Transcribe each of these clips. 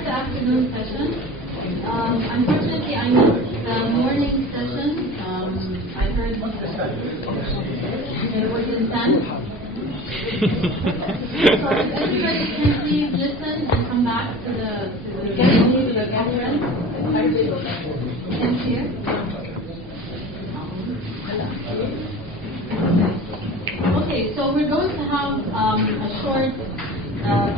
start the afternoon session. Unfortunately, I missed the morning session. I heard it was intense. So if everybody can please listen and come back to the gathering. Thank you. Okay, so we're going to have a short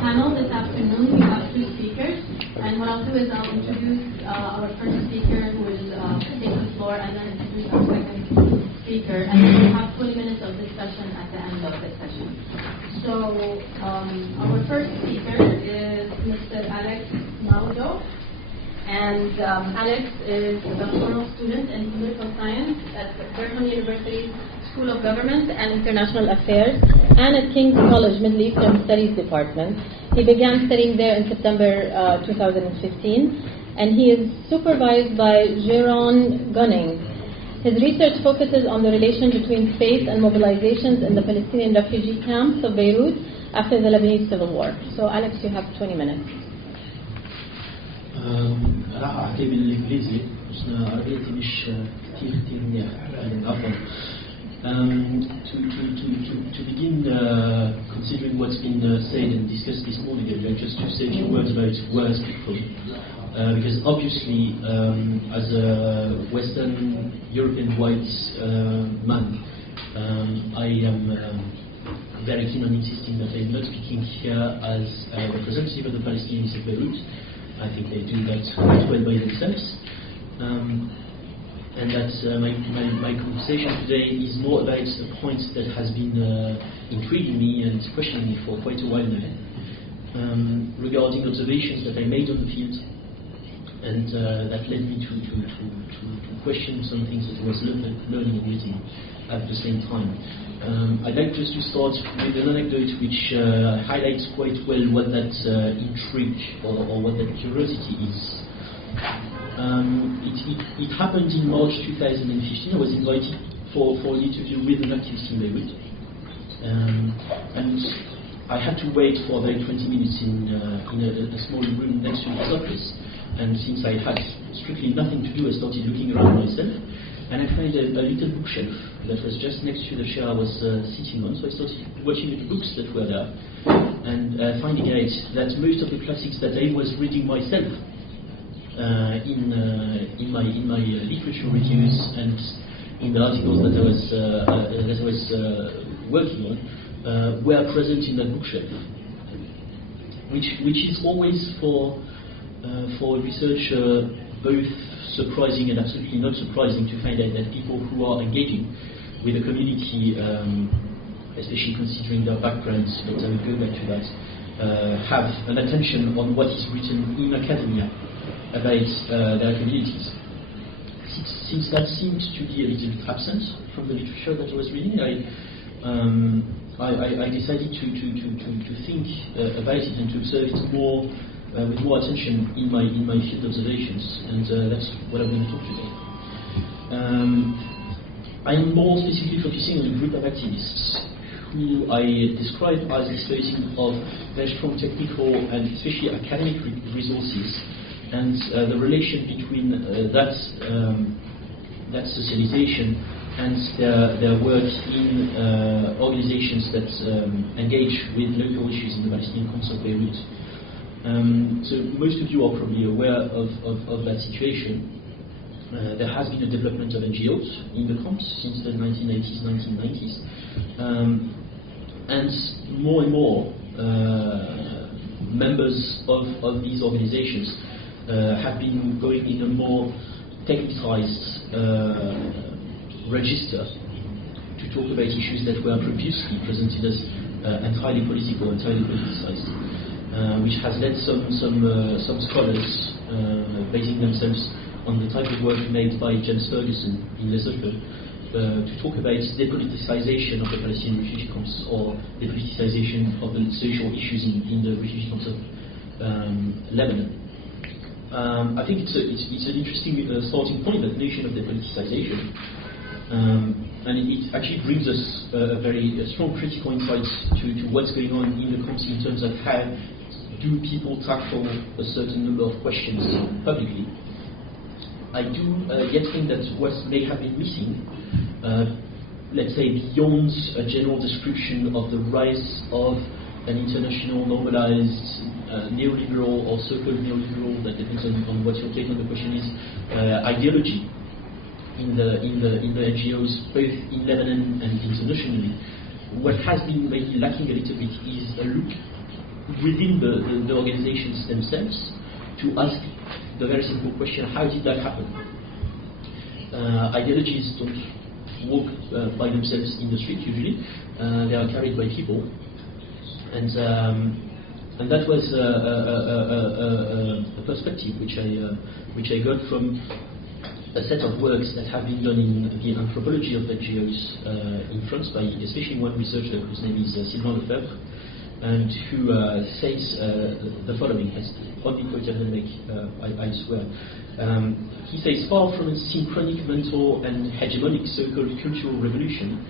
panel this afternoon. We have two speakers, and what I'll do is I'll introduce our first speaker who will take the floor, and then introduce our second speaker, and then we'll have 20 minutes of discussion at the end of the session. So our first speaker is Mr. Alex Naudo, and Alex is a doctoral student in political science at Durham University School of Government and International Affairs, and at King's College Middle Eastern Studies Department. He began studying there in September 2015, and he is supervised by Jeroen Gunning. His research focuses on the relation between faith and mobilizations in the Palestinian refugee camps of Beirut after the Lebanese civil war. So Alex, you have 20 minutes. راح أحكي بالإنجليزي عشان عربيتي مش كتير منيح عفوا. To begin considering what's been said and discussed this morning, I'd like just to say a few words about where I speak from. Because obviously, as a Western European white man, I am very keen on insisting that I'm not speaking here as a representative of the Palestinians of Beirut. I think they do that quite well by themselves. And that my conversation today is more about a point that has been intriguing me and questioning me for quite a while now, regarding observations that I made on the field, and that led me to question some things that I was learning and reading at the same time. I'd like just to start with an anecdote which highlights quite well what that intrigue or what that curiosity is. It happened in March 2015. I was invited for an interview with an activist in Beirut, and I had to wait for about 20 minutes in a small room next to his office. And since I had strictly nothing to do, I started looking around myself, and I found a little bookshelf that was just next to the chair I was sitting on. So I started watching the books that were there, and finding out that most of the classics that I was reading myself in my literature reviews and in the articles that I was working on were present in that bookshelf, which is always for a researcher both surprising and absolutely not surprising to find out that people who are engaging with the community, especially considering their backgrounds, but I will go back to that, have an attention on what is written in academia about their communities. Since that seemed to be a little bit absent from the literature that I was reading, I decided to think about it and to observe it more with more attention in my field observations, and that's what I'm going to talk today. I'm more specifically focusing on a group of activists who I describe as exploiting of very strong technical and especially academic resources, and the relation between that socialization and their work in organizations that engage with local issues in the Palestinian Council of Beirut. So most of you are probably aware of that situation. There has been a development of NGOs in the camps since the 1980s, 1990s. And more members of these organizations have been going in a more technicized register to talk about issues that were previously presented as entirely political, entirely politicized, which has led some scholars basing themselves on the type of work made by James Ferguson in Lesotho to talk about depoliticization of the Palestinian refugee camps, or depoliticization of the social issues in the refugee camps of Lebanon. I think it's an interesting starting point, that notion of depoliticization, and it actually brings us a very strong critical insight to what's going on in the camps in terms of how do people tackle a certain number of questions publicly? I do yet think that what may have been missing, let's say beyond a general description of the rise of an international normalized neoliberal or so-called neoliberal, that depends on what your take on the question is, ideology in the NGOs, both in Lebanon and internationally. What has been maybe lacking a little bit is a look within the organizations themselves to ask the very simple question: how did that happen? Ideologies don't walk by themselves in the street usually; they are carried by people, and that was a perspective which I got from a set of works that have been done in the anthropology of NGOs in France by especially one researcher whose name is Sylvain Lefebvre, and who says the following, as the only quote I'm going to make, I swear. He says, far from a synchronic mental and hegemonic so-called cultural revolution,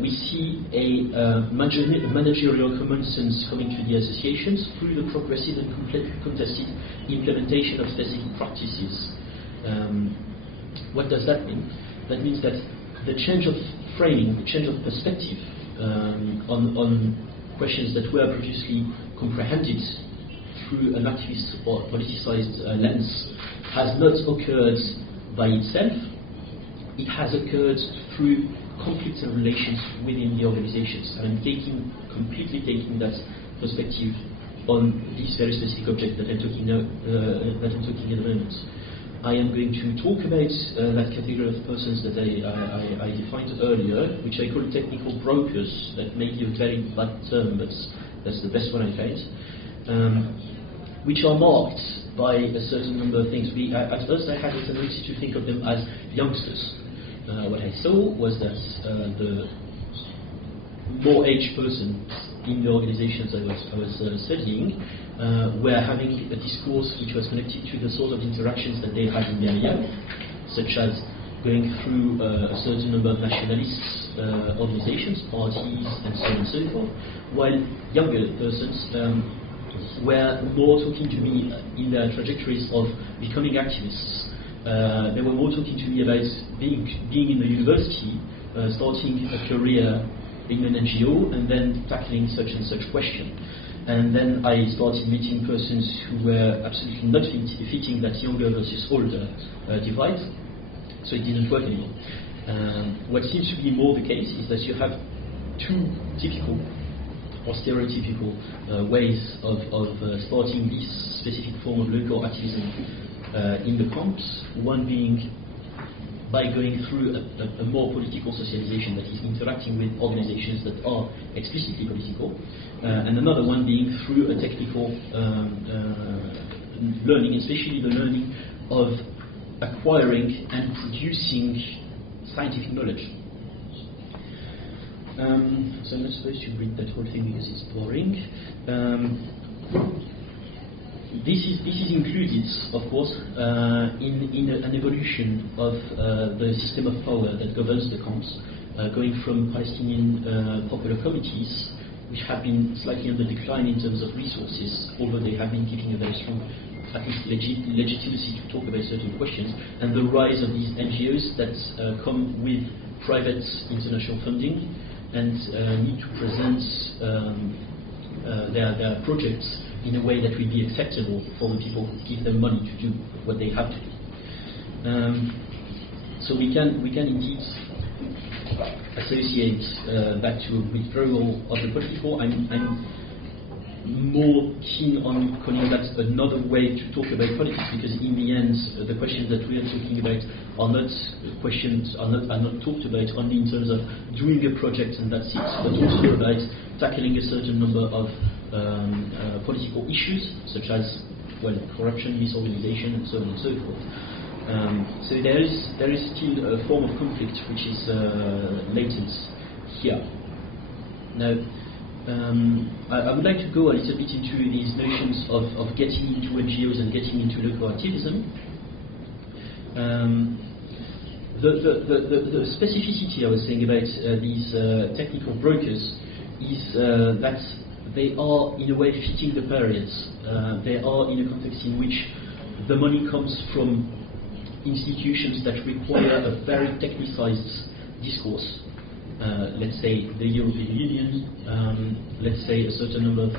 we see a managerial common sense coming to the associations through the progressive and completely contested implementation of specific practices. What does that mean? That means that the change of framing, the change of perspective on questions that were previously comprehended through an activist or politicized lens has not occurred by itself. It has occurred through conflicts and relations within the organizations. And I'm completely taking that perspective on this very specific object that I'm talking now, that I'm talking in a moment. I am going to talk about that category of persons that I defined earlier, which I call technical brokers. That may be a very bad term, but that's the best one I found, which are marked by a certain number of things. At first I had a tendency to think of them as youngsters. What I saw was that the more aged person in the organizations I was studying were having a discourse which was connected to the sort of interactions that they had in their life, such as going through a certain number of nationalist organizations, parties, and so on and so forth, while younger persons were more talking to me in their trajectories of becoming activists. They were more talking to me about being in the university, starting a career in an NGO, and then tackling such and such question. And then I started meeting persons who were absolutely not fitting that younger versus older divide, so it didn't work anymore. What seems to be more the case is that you have two typical or stereotypical ways of starting this specific form of local activism in the camps, one being by going through a more political socialization that is interacting with organizations that are explicitly political, and another one being through a technical learning, especially the learning of acquiring and producing scientific knowledge. So I'm not supposed to read that whole thing because it's boring. This is included, of course, in an evolution of the system of power that governs the camps, going from Palestinian popular committees, which have been slightly under decline in terms of resources, although they have been keeping a very strong, at least legitimacy to talk about certain questions, and the rise of these NGOs that come with private international funding and need to present their projects in a way that will be acceptable for the people who give them money to do what they have to do. So we can indeed associate that to a withdrawal of the political. I'm more keen on calling that another way to talk about politics, because in the end the questions that we are talking about are not talked about only in terms of doing a project and that's it, but also about tackling a certain number of political issues such as corruption, misorganization, and so on and so forth. So there is still a form of conflict which is latent here. Now, I would like to go a little bit into these notions of getting into NGOs and getting into local activism. The specificity I was saying about these technical brokers is that they are in a way fitting the periods. They are in a context in which the money comes from institutions that require a very technicized discourse. Let's say the European Union, let's say a certain number of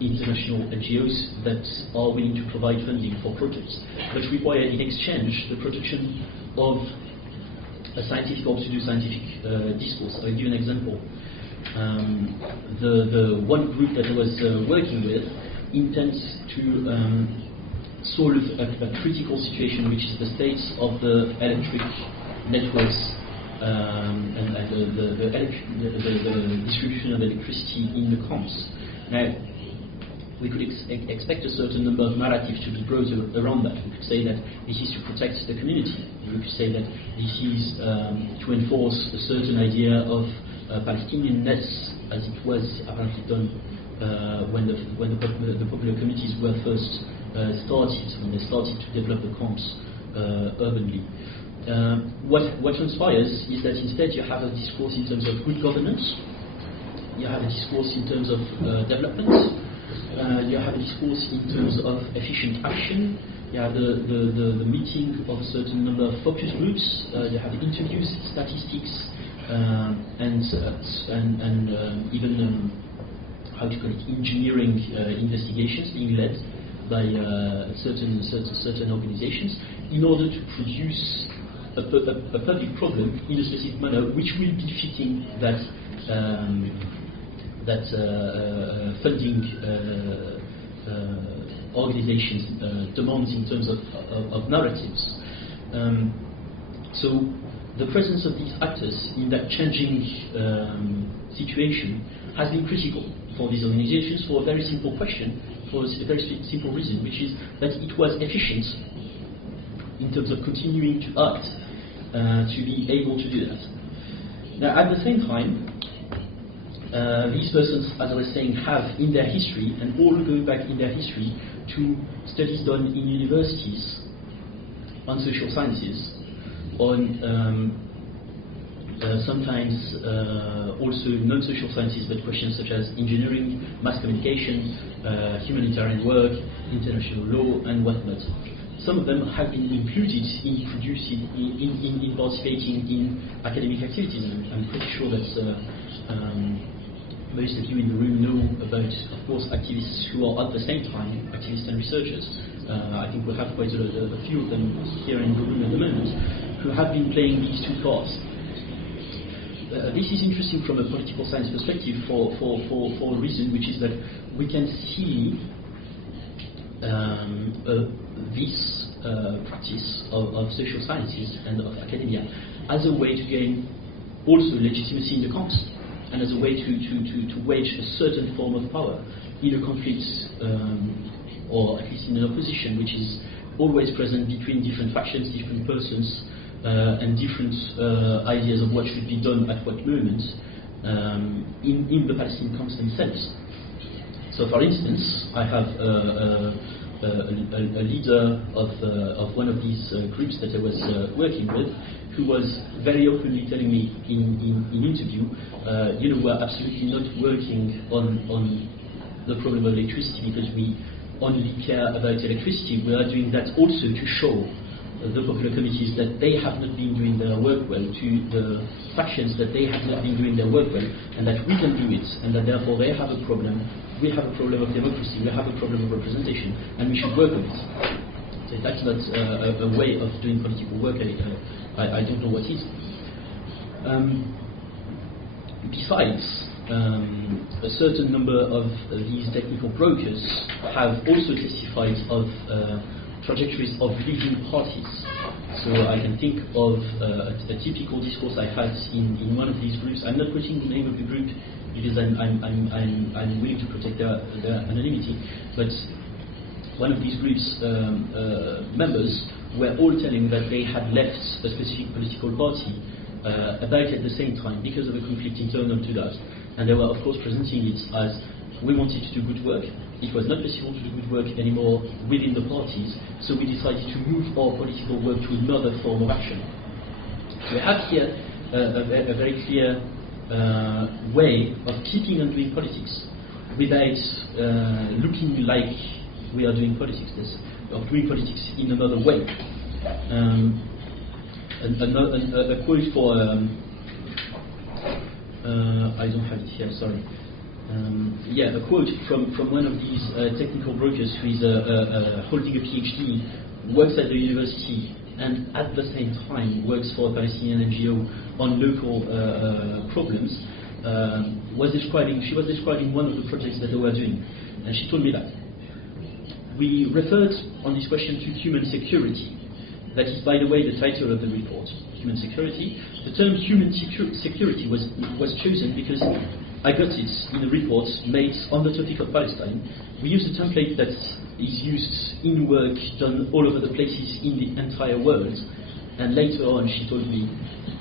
international NGOs that are willing to provide funding for projects, but require in exchange the production of a scientific or pseudo-scientific discourse. I'll give you an example. The one group that I was working with intends to solve a critical situation, which is the state of the electric networks and the distribution of electricity in the camps. Now, we could expect a certain number of narratives to be brought around that. We could say that this is to protect the community. We could say that this is to enforce a certain idea of Palestinianness, as it was apparently done when the popular communities were first started, when they started to develop the camps urbanly. What transpires is that instead you have a discourse in terms of good governance, you have a discourse in terms of development, you have a discourse in terms of efficient action, you have the meeting of a certain number of focus groups, you have interviews, statistics, and even how to call it, engineering investigations being led by certain organizations in order to produce a public problem in a specific manner, which will be fitting that funding organizations demands in terms of narratives. So the presence of these actors in that changing situation has been critical for these organizations for a very simple question, for a very simple reason, which is that it was efficient in terms of continuing to act to be able to do that. Now, at the same time, these persons, as I was saying, have in their history, and all going back in their history, to studies done in universities on social sciences, on sometimes also non-social sciences, but questions such as engineering, mass communication, humanitarian work, international law, and whatnot. Some of them have been included in producing, in participating in academic activities. I'm pretty sure that most of you in the room know about, of course, activists who are at the same time activists and researchers. I think we have quite a few of them here in the room at the moment who have been playing these two parts. This is interesting from a political science perspective for a reason, which is that we can see this practice of social sciences and of academia as a way to gain also legitimacy in the camps, and as a way to wage a certain form of power in a conflict, or at least in an opposition, which is always present between different factions, different persons, and different ideas of what should be done at what moment in the Palestinian camps themselves. So, for instance, I have a leader of one of these groups that I was working with, who was very openly telling me in interview, we're absolutely not working on the problem of electricity because we only care about electricity. We are doing that also to show the popular committees that they have not been doing their work well, to the factions that they have not been doing their work well, and that we can do it, and that therefore they have a problem. We have a problem of democracy, we have a problem of representation, and we should work on it. So if that's not a way of doing political work, I don't know what is. Besides, a certain number of these technical brokers have also testified of trajectories of leading parties. So I can think of a typical discourse I had in one of these groups. I'm not quoting the name of the group because I'm willing to protect their anonymity, but one of these groups' members were all telling that they had left a specific political party about at the same time because of a conflict internal to that, and they were of course presenting it as we wanted to do good work. It was not possible to do good work anymore within the parties, so we decided to move our political work to another form of action. So we have here a very clear way of keeping on doing politics, without looking like we are doing politics, or doing politics in another way. A quote for I don't have it here, sorry. A quote from one of these technical brokers who is holding a PhD, works at the university, and at the same time works for a Palestinian NGO on local problems. She was describing one of the projects that they were doing, and she told me that we referred on this question to human security. That is, by the way, the title of the report, human security. The term human security was chosen because I got it in a report made on the topic of Palestine. We used a template that is used in work done all over the places in the entire world. And later on, she told me,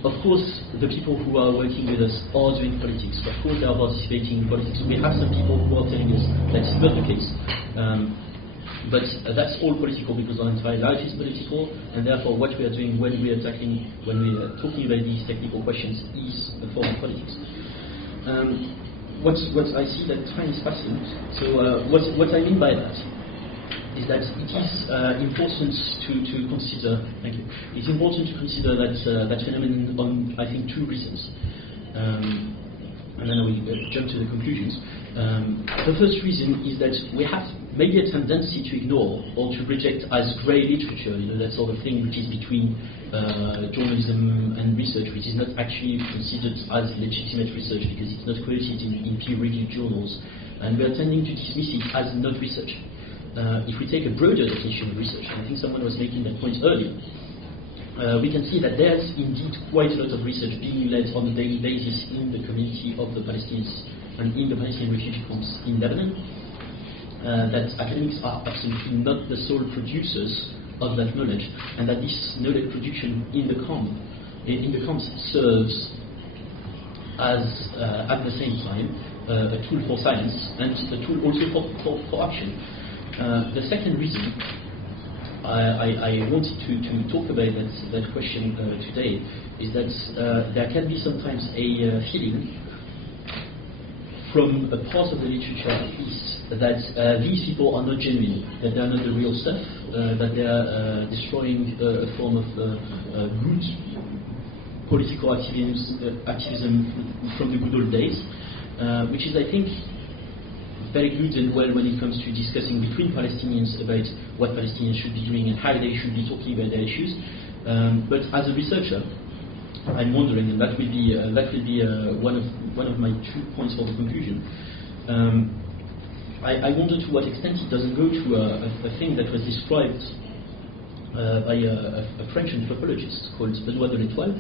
of course, the people who are working with us are doing politics. Of course, they are participating in politics. We have some people who are telling us that's not the case. But that's all political because our entire life is political, and therefore what we are doing when we are talking about these technical questions is a form of politics. What I see that time is passing. So what I mean by that is that it is important to consider. Thank you. It's important to consider that phenomenon on, I think, two reasons. And then I will jump to the conclusions. The first reason is that we have maybe a tendency to ignore or to reject as grey literature, that sort of thing which is between journalism and research, which is not actually considered as legitimate research because it's not quoted in peer-reviewed journals, and we are tending to dismiss it as not research. If we take a broader definition of research, and I think someone was making that point earlier, we can see that there's indeed quite a lot of research being led on a daily basis in the community of the Palestinians and in the Palestinian refugee camps in Lebanon. That academics are absolutely not the sole producers of that knowledge, and that this knowledge production in the camps serves as, at the same time, a tool for science and a tool also for action. The second reason I wanted to talk about that question today is that there can be sometimes a feeling from a part of the literature at least that these people are not genuine, that they are not the real stuff, that they are destroying a form of good political activism from the good old days, which is, I think, very good and well when it comes to discussing between Palestinians about what Palestinians should be doing and how they should be talking about their issues. But as a researcher, I'm wondering, and that will be one of my 2 points for the conclusion. I wonder to what extent it doesn't go to a thing that was described by a French anthropologist called Benoît de l'Étoile,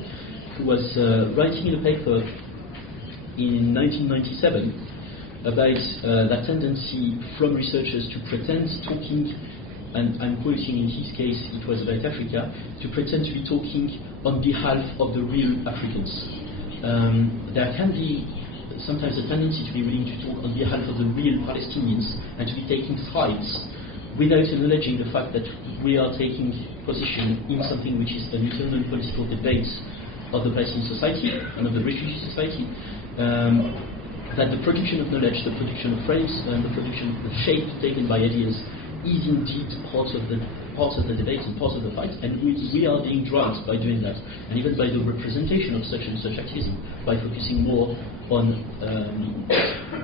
who was writing in a paper in 1997 about that tendency from researchers to pretend talking, and I'm quoting in his case, it was about Africa, to pretend to be talking on behalf of the real Africans. There can be sometimes a tendency to be willing to talk on behalf of the real Palestinians and to be taking sides without acknowledging the fact that we are taking position in something which is an internal political debate of the Palestinian society and of the refugee society. That the production of knowledge, the production of phrase, and the production of the shape taken by ideas is indeed part of the debate and part of the fight, and we are being drugged by doing that, and even by the representation of such and such activism, by focusing more on,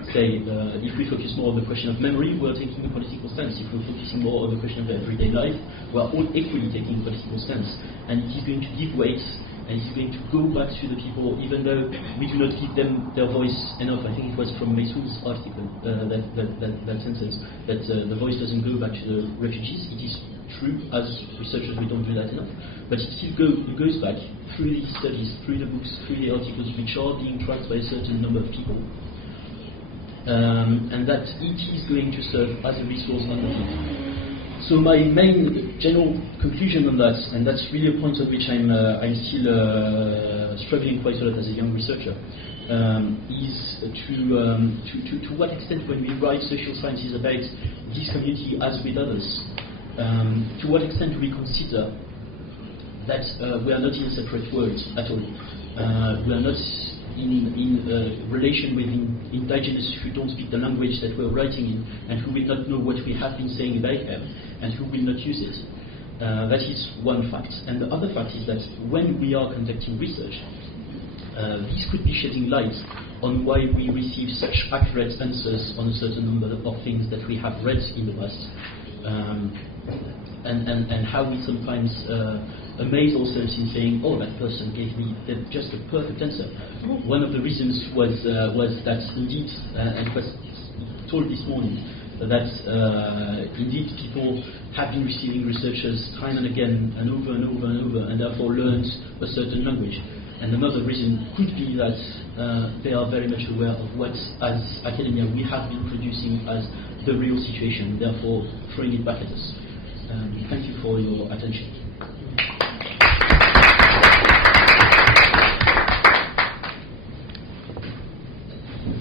if we focus more on the question of memory, we're taking a political stance. If we're focusing more on the question of everyday life, we're all equally taking a political stance, and it is going to give weight. And it's going to go back to the people, even though we do not give them their voice enough. I think it was from Messoud's article, that sentence, that the voice doesn't go back to the refugees. It is true, as researchers we don't do that enough, but it still goes back through these studies, through the books, through the articles, which are being tracked by a certain number of people. And that it is going to serve as a resource underneath. So my main general conclusion on that, and that's really a point on which I'm still struggling quite a lot as a young researcher, is to what extent when we write social sciences about this community as with others, to what extent do we consider that we are not in a separate world at all. We are not in relation with indigenous who don't speak the language that we're writing in and who will not know what we have been saying about them and who will not use it. That is one fact. And the other fact is that when we are conducting research, this could be shedding light on why we receive such accurate answers on a certain number of things that we have read in the past, and how we sometimes amaze ourselves in saying, oh, that person gave me just a perfect answer. One of the reasons was that indeed, and it was told this morning, that indeed people have been receiving researchers time and again and over and over and over, and therefore learned a certain language. And another reason could be that they are very much aware of what, as academia, we have been producing as the real situation, therefore throwing it back at us. Thank you for your attention.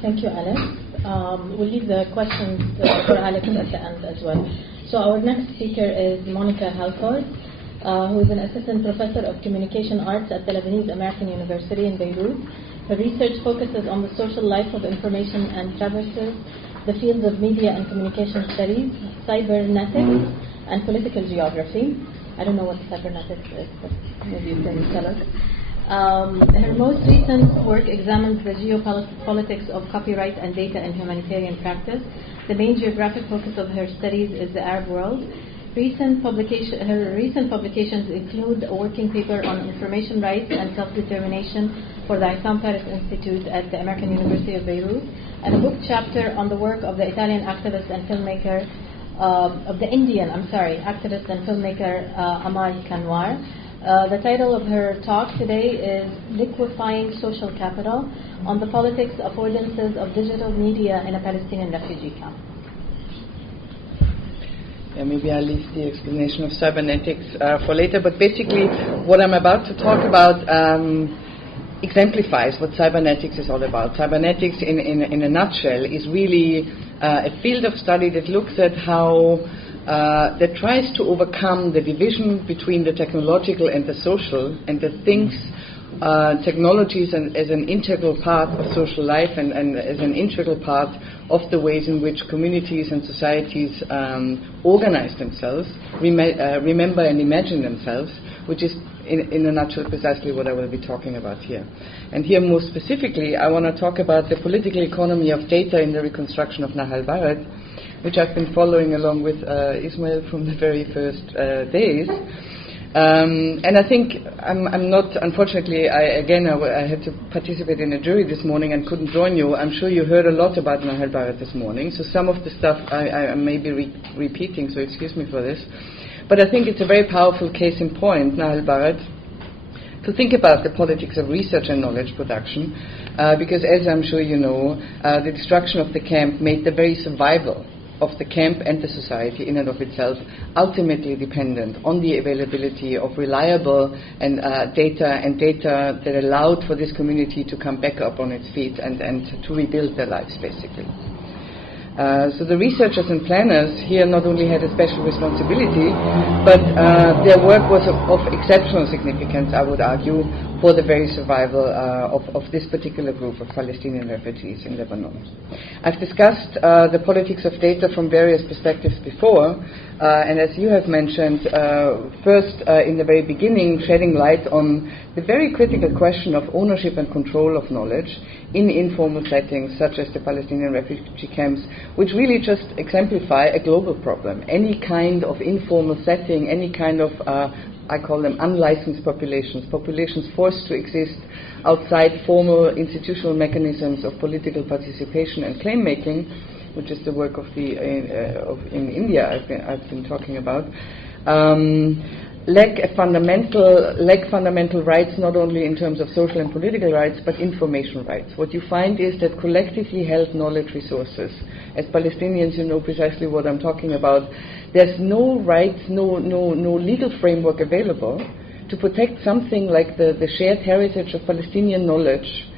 Thank you, Alex. We'll leave the questions for Alex at the end as well. So our next speaker is Monica Halford, who is an assistant professor of communication arts at the Lebanese American University in Beirut. Her research focuses on the social life of information and traverses the fields of media and communication studies, cybernetics, and political geography. I don't know what cybernetics is, but maybe you can tell us. Her most recent work examines the geopolitics of copyright and data in humanitarian practice. The main geographic focus of her studies is the Arab world. Her recent publications include a working paper on information rights and self-determination for the Issam Paris Institute at the American University of Beirut, and a book chapter on the work of the Italian activist and filmmaker, activist and filmmaker Amal Kanwar. The title of her talk today is Liquefying Social Capital on the Politics, Affordances of Digital Media in a Palestinian Refugee Camp. Yeah, maybe I'll leave the explanation of cybernetics for later, but basically what I'm about to talk about exemplifies what cybernetics is all about. Cybernetics, in a nutshell, is really a field of study that looks at how that tries to overcome the division between the technological and the social, and that thinks technologies as an integral part of social life and as an integral part of the ways in which communities and societies organize themselves, remember and imagine themselves, which is in a nutshell precisely what I will be talking about here. And here more specifically I want to talk about the political economy of data in the reconstruction of Nahal Bared, which I've been following along with Ismail from the very first days. And I think I'm not, unfortunately, I had to participate in a jury this morning and couldn't join you. I'm sure you heard a lot about Nahal Bared this morning, so some of the stuff I may be repeating, so excuse me for this. But I think it's a very powerful case in point, Nahal Bared, to think about the politics of research and knowledge production, because as I'm sure you know, the destruction of the camp made the very survival of the camp and the society in and of itself ultimately dependent on the availability of reliable and data that allowed for this community to come back up on its feet and to rebuild their lives, basically. So the researchers and planners here not only had a special responsibility, but their work was of exceptional significance, I would argue, for the very survival of this particular group of Palestinian refugees in Lebanon. I've discussed the politics of data from various perspectives before, and as you have mentioned, first in the very beginning, shedding light on the very critical question of ownership and control of knowledge in informal settings such as the Palestinian refugee camps, which really just exemplify a global problem. Any kind of informal setting, any kind of I call them unlicensed populations forced to exist outside formal institutional mechanisms of political participation and claim making, which is the work of in India I've been talking about, lack fundamental rights, not only in terms of social and political rights, but information rights. What you find is that collectively held knowledge resources, as Palestinians you know precisely what I'm talking about, there's no rights, no legal framework available to protect something like the shared heritage of Palestinian knowledge,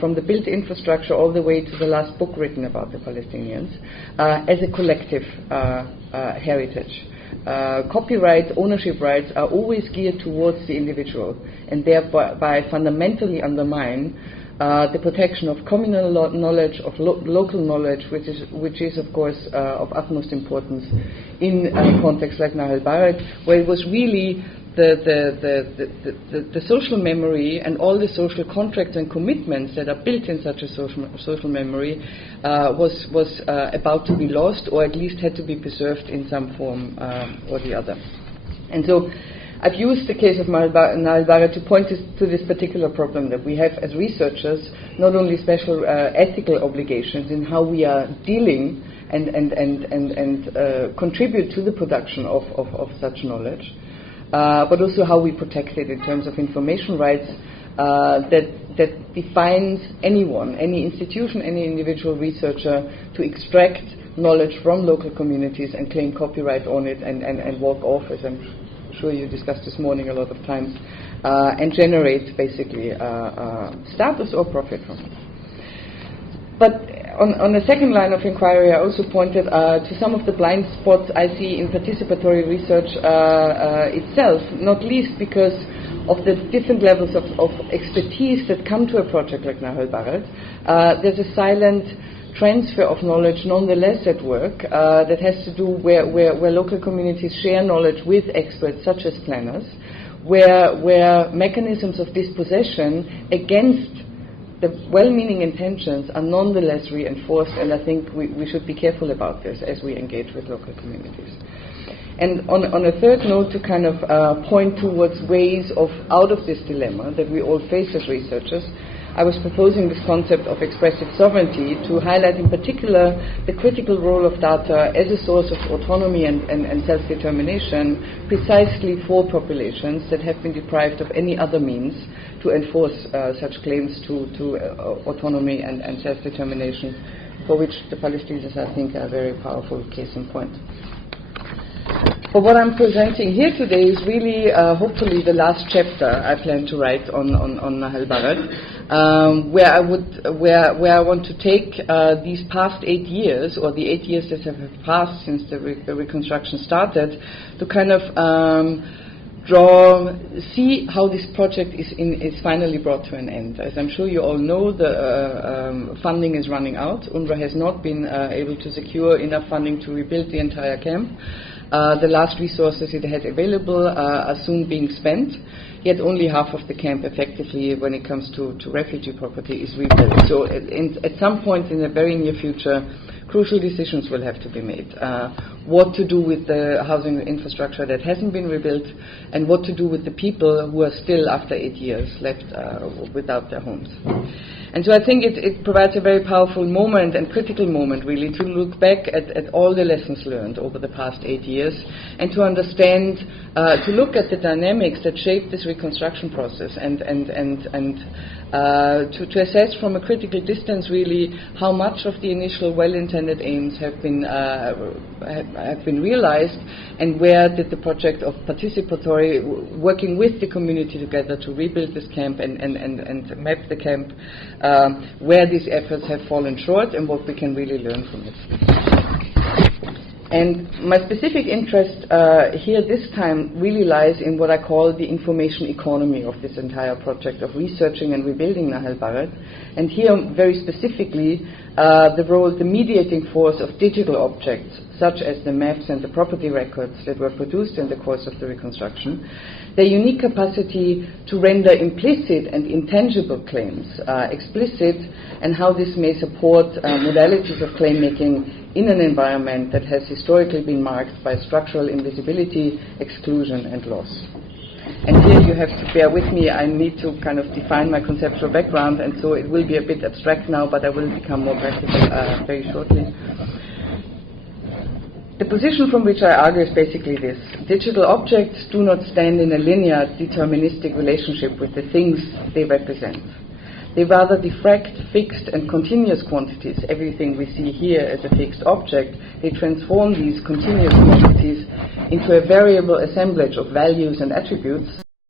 from the built infrastructure all the way to the last book written about the Palestinians, as a collective heritage. Copyright, ownership rights are always geared towards the individual and thereby fundamentally undermine the protection of communal knowledge, of local knowledge, which is of course of utmost importance in a context like Nahal Barat, where it was really the social memory and all the social contracts and commitments that are built in such a social memory was about to be lost, or at least had to be preserved in some form or the other. And so I've used the case of Nahal Barat to point to this particular problem, that we have as researchers not only special ethical obligations in how we are dealing and contribute to the production of such knowledge, but also how we protect it in terms of information rights that defines anyone, any institution, any individual researcher to extract knowledge from local communities and claim copyright on it and walk off, as I'm sure you discussed this morning a lot of times, and generate basically status or profit from it. But on the second line of inquiry, I also pointed to some of the blind spots I see in participatory research itself, not least because of the different levels of expertise that come to a project like Nahal Barat. There's a silent transfer of knowledge nonetheless at work that has to do where local communities share knowledge with experts such as planners, where mechanisms of dispossession against the well-meaning intentions are nonetheless reinforced, and I think we should be careful about this as we engage with local communities. And on a third note, to kind of point towards ways of out of this dilemma that we all face as researchers, I was proposing this concept of expressive sovereignty to highlight in particular the critical role of data as a source of autonomy and self-determination precisely for populations that have been deprived of any other means to enforce such claims to autonomy and self-determination, for which the Palestinians, I think, are a very powerful case in point. But what I'm presenting here today is really, hopefully, the last chapter I plan to write on Nahal Barat, where I want to take these past 8 years, or the 8 years that have passed since the reconstruction started, to kind of see how this project is finally brought to an end. As I'm sure you all know, the funding is running out. UNRWA has not been able to secure enough funding to rebuild the entire camp. The last resources it had available are soon being spent, yet only half of the camp effectively, when it comes to refugee property, is rebuilt. So at some point in the very near future, crucial decisions will have to be made. What to do with the housing infrastructure that hasn't been rebuilt, and what to do with the people who are still, after 8 years, left without their homes. And so I think it provides a very powerful moment and critical moment, really, to look back at all the lessons learned over the past 8 years, and to understand, to look at the dynamics that shaped this reconstruction process, and to assess from a critical distance, really, how much of the initial well-intended aims have been realized, and where did the project of participatory, working with the community together to rebuild this camp and map the camp, where these efforts have fallen short and what we can really learn from it. And my specific interest here this time really lies in what I call the information economy of this entire project of researching and rebuilding Nahal Barat. And here, very specifically, the mediating force of digital objects, such as the maps and the property records that were produced in the course of the reconstruction, their unique capacity to render implicit and intangible claims explicit, and how this may support modalities of claim making in an environment that has historically been marked by structural invisibility, exclusion, and loss. And here you have to bear with me. I need to kind of define my conceptual background, and so it will be a bit abstract now, but I will become more practical very shortly. The position from which I argue is basically this. Digital objects do not stand in a linear, deterministic relationship with the things they represent. They rather diffract fixed and continuous quantities. Everything we see here as a fixed object, they transform these continuous quantities into a variable assemblage of values and attributes